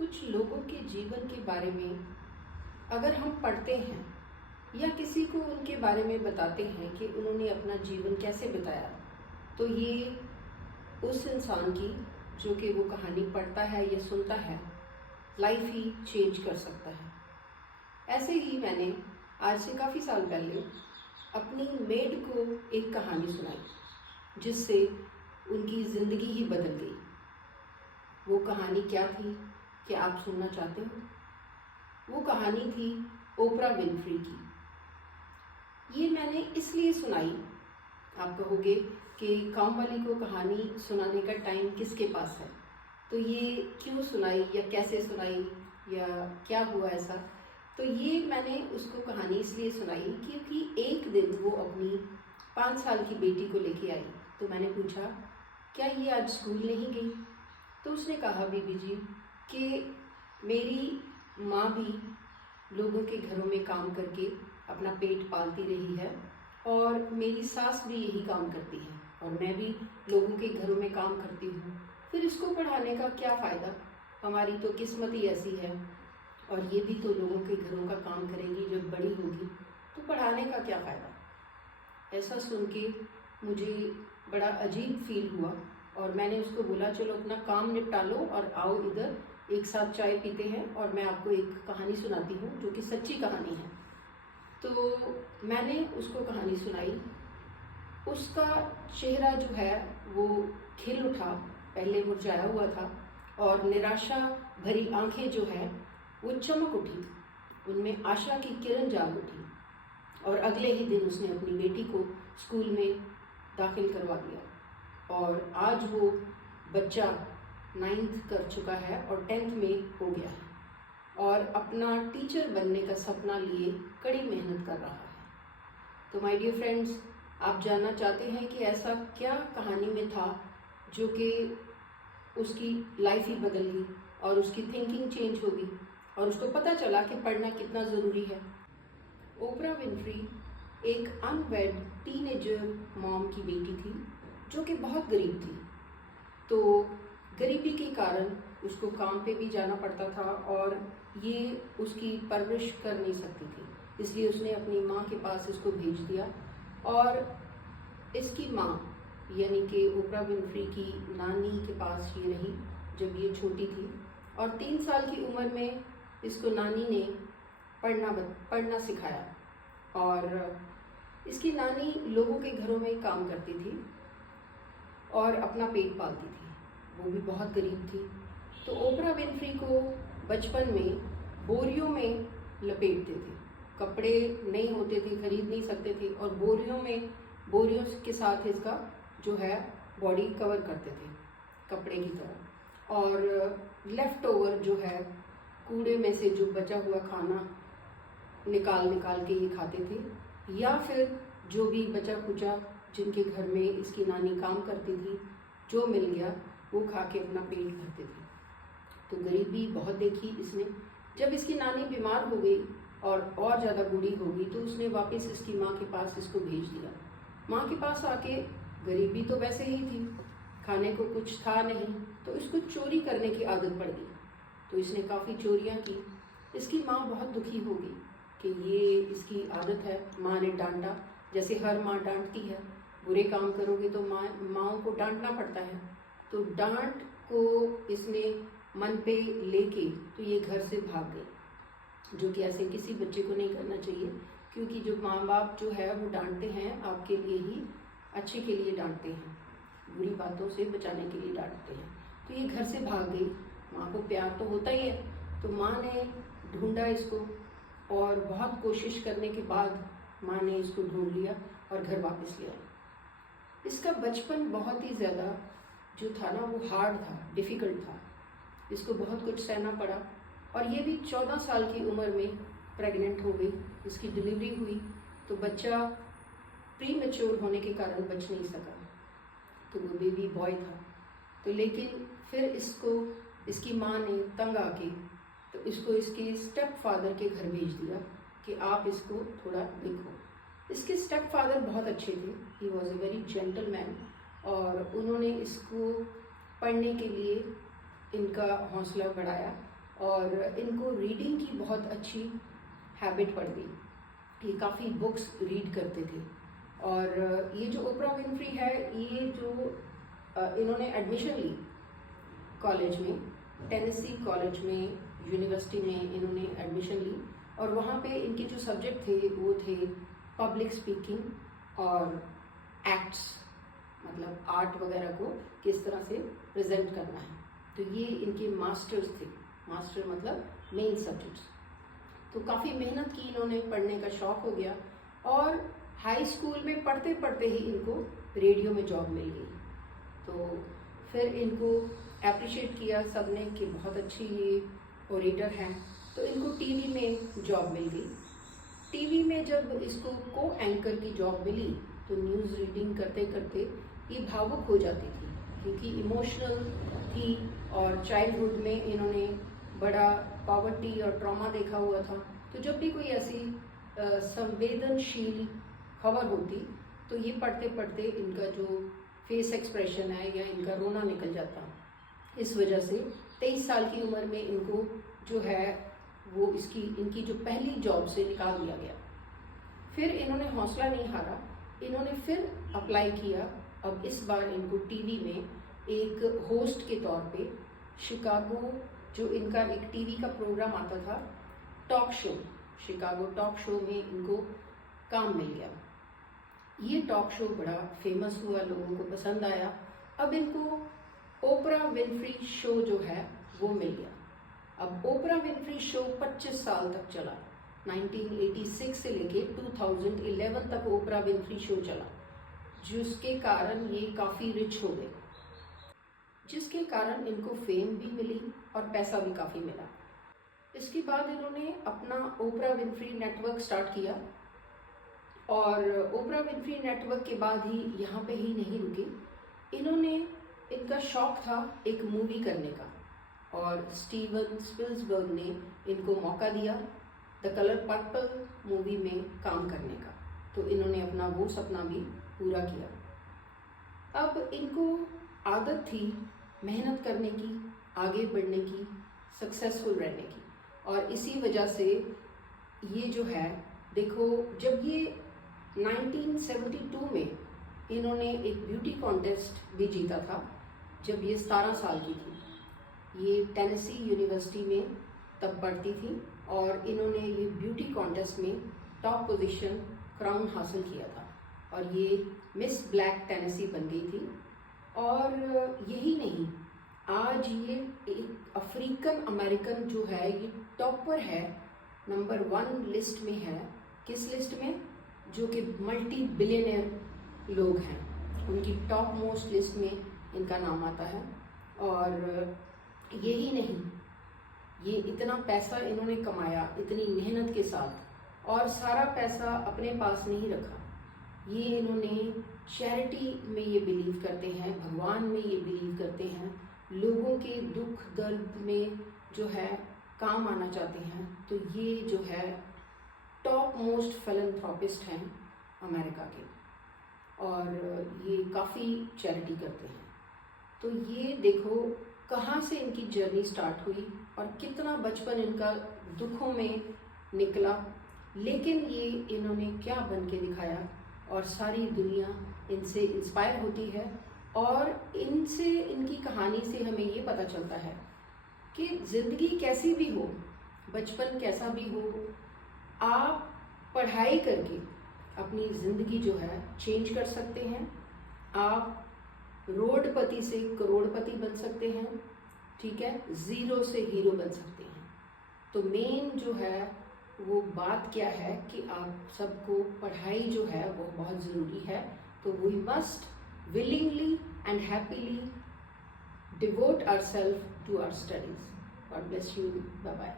कुछ लोगों के जीवन के बारे में अगर हम पढ़ते हैं या किसी को उनके बारे में बताते हैं कि उन्होंने अपना जीवन कैसे बिताया, तो ये उस इंसान की जो कि वो कहानी पढ़ता है या सुनता है, लाइफ ही चेंज कर सकता है। ऐसे ही मैंने आज से काफ़ी साल पहले अपनी मेड को एक कहानी सुनाई जिससे उनकी ज़िंदगी ही बदल गई। वो कहानी क्या थी, क्या आप सुनना चाहते हो? वो कहानी थी ओपरा विनफ्री की। ये मैंने इसलिए सुनाई, आप कहोगे कि काम वाली को कहानी सुनाने का टाइम किसके पास है, तो ये क्यों सुनाई या कैसे सुनाई या क्या हुआ ऐसा। तो ये मैंने उसको कहानी इसलिए सुनाई क्योंकि एक दिन वो अपनी 5 साल की बेटी को लेके आई। तो मैंने पूछा, क्या ये आज स्कूल नहीं गई? तो उसने कहा, बीबी जी, कि मेरी माँ भी लोगों के घरों में काम करके अपना पेट पालती रही है और मेरी सास भी यही काम करती है और मैं भी लोगों के घरों में काम करती हूँ। फिर इसको पढ़ाने का क्या फ़ायदा? हमारी तो किस्मत ही ऐसी है और ये भी तो लोगों के घरों का काम करेगी जब बड़ी होगी, तो पढ़ाने का क्या फ़ायदा? ऐसा सुन के मुझे बड़ा अजीब फील हुआ और मैंने उसको बोला, चलो अपना काम निपटा लो और आओ इधर एक साथ चाय पीते हैं और मैं आपको एक कहानी सुनाती हूँ जो कि सच्ची कहानी है। तो मैंने उसको कहानी सुनाई। उसका चेहरा जो है वो खिल उठा, पहले मुरझाया हुआ था, और निराशा भरी आंखें जो है वो चमक उठी, उनमें आशा की किरण जाग उठी। और अगले ही दिन उसने अपनी बेटी को स्कूल में दाखिल करवा दिया और आज वो बच्चा 9th कर चुका है और 10th में हो गया है और अपना टीचर बनने का सपना लिए कड़ी मेहनत कर रहा है। तो माय डियर फ्रेंड्स, आप जानना चाहते हैं कि ऐसा क्या कहानी में था जो कि उसकी लाइफ ही बदल गई और उसकी थिंकिंग चेंज हो गई और उसको पता चला कि पढ़ना कितना ज़रूरी है। ओपरा विनफ्री एक अनवेड टीनेजर मॉम की बेटी थी जो कि बहुत गरीब थी। तो गरीबी के कारण उसको काम पे भी जाना पड़ता था और ये उसकी परवरिश कर नहीं सकती थी, इसलिए उसने अपनी माँ के पास इसको भेज दिया। और इसकी माँ यानी कि ओपरा विनफ्री की नानी के पास ये रही जब ये छोटी थी और 3 साल की उम्र में इसको नानी ने पढ़ना सिखाया। और इसकी नानी लोगों के घरों में काम करती थी और अपना पेट पालती थी, वो भी बहुत गरीब थी। तो ओपरा विनफ्री को बचपन में बोरियों में लपेटते थे, कपड़े नहीं होते थे, खरीद नहीं सकते थे और बोरियों के साथ इसका जो है बॉडी कवर करते थे कपड़े की तरह। और लेफ़्ट ओवर जो है कूड़े में से जो बचा हुआ खाना निकाल के ये खाते थे, या फिर जो भी बचा खुचा जिनके घर में इसकी नानी काम करती थी जो मिल गया वो खा के अपना पेट भरते थे। तो गरीबी बहुत देखी इसने। जब इसकी नानी बीमार हो गई और ज़्यादा बूढ़ी हो गई तो उसने वापस इसकी माँ के पास इसको भेज दिया। माँ के पास आके गरीबी तो वैसे ही थी, खाने को कुछ था नहीं, तो इसको चोरी करने की आदत पड़ गई। तो इसने काफ़ी चोरियाँ की। इसकी माँ बहुत दुखी हो गई कि ये इसकी आदत है। माँ ने डांटा, जैसे हर माँ डांटती है, बुरे काम करोगे तो माँओं को डांटना पड़ता है। तो डांट को इसने मन पे लेके तो ये घर से भाग गई, जो कि ऐसे किसी बच्चे को नहीं करना चाहिए, क्योंकि जो माँ बाप जो है वो डांटते हैं आपके लिए ही, अच्छे के लिए डांटते हैं, बुरी बातों से बचाने के लिए डांटते हैं। तो ये घर से भाग गई। माँ को प्यार तो होता ही है, तो माँ ने ढूंढा इसको और बहुत कोशिश करने के बाद माँ ने इसको ढूंढ लिया और घर वापस ले आई। इसका बचपन बहुत ही ज़्यादा जो था ना वो हार्ड था, डिफ़िकल्ट था। इसको बहुत कुछ सहना पड़ा और ये भी 14 साल की उम्र में प्रेग्नेंट हो गई। इसकी डिलीवरी हुई तो बच्चा प्री मैच्योर होने के कारण बच नहीं सका, तो वो बेबी बॉय था। तो लेकिन फिर इसकी माँ ने तंग आके तो इसको इसके स्टेप फादर के घर भेज दिया कि आप इसको थोड़ा देखो। इसके स्टेप फादर बहुत अच्छे थे, he was a very gentleman, और उन्होंने इसको पढ़ने के लिए इनका हौसला बढ़ाया और इनको रीडिंग की बहुत अच्छी हैबिट पड़ गई। ये काफ़ी बुक्स रीड करते थे। और ये जो ओपरा विनफ्री है, ये जो इन्होंने एडमिशन ली कॉलेज में, टेनेसी कॉलेज में, यूनिवर्सिटी में इन्होंने एडमिशन ली, और वहाँ पे इनके जो सब्जेक्ट थे वो थे पब्लिक स्पीकिंग और एक्ट्स, मतलब आर्ट वगैरह को किस तरह से प्रेजेंट करना है। तो ये इनके मास्टर्स थे, मास्टर मतलब मेन सब्जेक्ट्स। तो काफ़ी मेहनत की इन्होंने, पढ़ने का शौक हो गया, और हाई स्कूल में पढ़ते पढ़ते ही इनको रेडियो में जॉब मिल गई। तो फिर इनको अप्रिशिएट किया सबने कि बहुत अच्छी ये ओरेटर हैं, तो इनको टीवी में जॉब मिल गई। टीवी में जब इसको को एंकर की जॉब मिली तो न्यूज़ रीडिंग करते करते ये भावुक हो जाती थी, क्योंकि इमोशनल थी, और चाइल्डहुड में इन्होंने बड़ा पॉवर्टी और ट्रॉमा देखा हुआ था। तो जब भी कोई ऐसी संवेदनशील खबर होती तो ये पढ़ते पढ़ते इनका जो फेस एक्सप्रेशन है या इनका रोना निकल जाता। इस वजह से 23 साल की उम्र में इनको जो है वो इनकी जो पहली जॉब से निकाल दिया गया। फिर इन्होंने हौसला नहीं हारा, इन्होंने फिर अप्लाई किया। अब इस बार इनको टीवी में एक होस्ट के तौर पे शिकागो, जो इनका एक टीवी का प्रोग्राम आता था, talk show, Chicago talk show में इनको काम मिल गया। ये टॉक शो बड़ा फेमस हुआ, लोगों को पसंद आया। अब इनको ओपरा विनफ्री शो जो है वो मिल गया। अब ओपरा विनफ्री शो 25 साल तक चला, 1986 से लेके 2011 तक ओपरा विनफ्री शो चला, जिसके कारण ये काफ़ी रिच हो गए, जिसके कारण इनको फेम भी मिली और पैसा भी काफ़ी मिला। इसके बाद इन्होंने अपना ओपरा विनफ्री नेटवर्क स्टार्ट किया, और ओपरा विनफ्री नेटवर्क के बाद ही यहाँ पे ही नहीं रुके। इनका शौक था एक मूवी करने का, और स्टीवन स्पिल्सबर्ग ने इनको मौका दिया द कलर पर्पल मूवी में काम करने का। तो इन्होंने अपना वो सपना भी पूरा किया। अब इनको आदत थी मेहनत करने की, आगे बढ़ने की, सक्सेसफुल रहने की, और इसी वजह से ये जो है, देखो, जब ये 1972 में इन्होंने एक ब्यूटी कॉन्टेस्ट भी जीता था, जब ये 17 साल की थी। ये टेनेसी यूनिवर्सिटी में तब पढ़ती थी, और इन्होंने ये ब्यूटी कॉन्टेस्ट में टॉप पोजीशन क्राउन हासिल किया था, और ये मिस ब्लैक टेनेसी बन गई थी। और यही नहीं, आज ये एक अफ्रीकन अमेरिकन जो है, ये टॉपर है, नंबर 1 लिस्ट में है। किस लिस्ट में? जो कि मल्टी बिलियनियर लोग हैं, उनकी टॉप मोस्ट लिस्ट में इनका नाम आता है। और यही नहीं, ये इतना पैसा इन्होंने कमाया इतनी मेहनत के साथ, और सारा पैसा अपने पास नहीं रखा। ये इन्होंने चैरिटी में ये बिलीव करते हैं, भगवान में ये बिलीव करते हैं, लोगों के दुख दर्द में जो है काम आना चाहते हैं। तो ये जो है टॉप मोस्ट फिलैंथ्रोपिस्ट हैं अमेरिका के, और ये काफ़ी चैरिटी करते हैं। तो ये देखो कहाँ से इनकी जर्नी स्टार्ट हुई, और कितना बचपन इनका दुखों में निकला, लेकिन ये इन्होंने क्या बन के दिखाया, और सारी दुनिया इनसे इंस्पायर होती है। और इनसे, इनकी कहानी से हमें ये पता चलता है कि ज़िंदगी कैसी भी हो, बचपन कैसा भी हो, आप पढ़ाई करके अपनी ज़िंदगी जो है चेंज कर सकते हैं। आप रोडपति से करोड़पति बन सकते हैं, ठीक है, ज़ीरो से हीरो बन सकते हैं। तो मेन जो है वो बात क्या है कि आप सबको पढ़ाई जो है वो बहुत ज़रूरी है। तो we must willingly and happily devote ourselves to our studies. God bless you. Bye-bye.